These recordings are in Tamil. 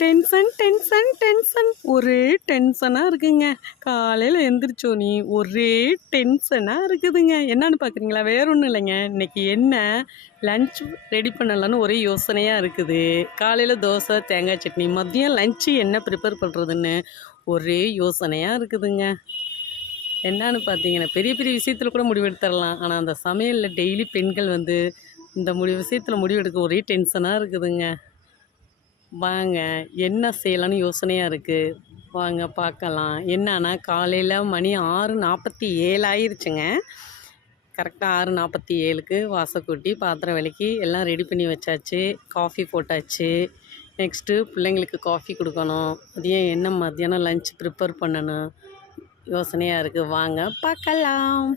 டென்ஷன் டென்ஷன் டென்ஷன் ஒரே டென்ஷனாக இருக்குங்க. காலையில் எந்திரிச்சோனி ஒரே டென்ஷனாக இருக்குதுங்க. என்னன்னு பார்க்குறீங்களா? வேற ஒன்றும் இல்லைங்க. இன்றைக்கி என்ன லன்ச் ரெடி பண்ணலான்னு ஒரே யோசனையாக இருக்குது. காலையில் தோசை தேங்காய் சட்னி, மதியம் லன்ச்சு என்ன ப்ரிப்பேர் பண்ணுறதுன்னு ஒரே யோசனையாக இருக்குதுங்க. என்னன்னு பார்த்தீங்கன்னா, பெரிய பெரிய விஷயத்தில் கூட முடிவெடுத்துடலாம். ஆனால் அந்த சமையலில் டெய்லி பெண்கள் இந்த விஷயத்தில் முடிவெடுக்க ஒரே டென்ஷனாக இருக்குதுங்க. வாங்க என்ன செய்யலான்னு யோசனையாக இருக்குது. வாங்க பார்க்கலாம். என்னன்னா காலையில் மணி 6:47 ஆயிடுச்சுங்க. கரெக்டாக 6:47க்கு வாசக்கூட்டி பாத்திரம் விளக்கி எல்லாம் ரெடி பண்ணி வச்சாச்சு. காஃபி போட்டாச்சு. நெக்ஸ்ட்டு பிள்ளைங்களுக்கு காஃபி கொடுக்கணும். மத்தியானம் லன்ச் ப்ரிப்பேர் பண்ணணும். யோசனையாக இருக்குது. வாங்க பார்க்கலாம்.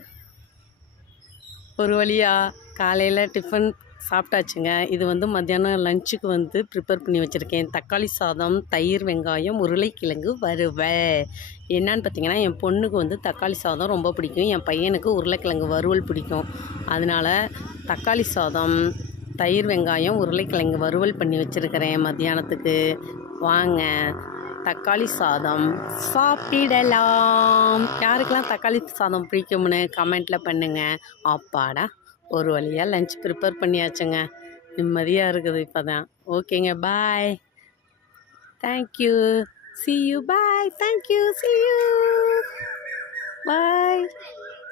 ஒரு வழியாக காலையில் டிஃபன் சாப்பிட்டாச்சுங்க. இது மத்தியானம் லஞ்சுக்கு ப்ரிப்பேர் பண்ணி வச்சுருக்கேன். தக்காளி சாதம், தயிர், வெங்காயம், உருளைக்கிழங்கு வறுவல். என்னான்னு பார்த்தீங்கன்னா, என் பொண்ணுக்கு தக்காளி சாதம் ரொம்ப பிடிக்கும். என் பையனுக்கு உருளைக்கிழங்கு வறுவல் பிடிக்கும். அதனால் தக்காளி சாதம், தயிர், வெங்காயம், உருளைக்கிழங்கு வறுவல் பண்ணி வச்சுருக்கிறேன் மத்தியானத்துக்கு. வாங்க தக்காளி சாதம் சாப்பிடலாம். யாருக்கெல்லாம் தக்காளி சாதம் பிடிக்கும்னு கமெண்ட்டில் பண்ணுங்கள். அப்பாடா, ஒரு வழியாக லன்ச் ப்ரிப்பேர் பண்ணியாச்சுங்க. நிம்மதியாக இருக்குது இப்போ தான். ஓகேங்க, பாய். Thank you. See you. Bye. Thank you. See you. Bye.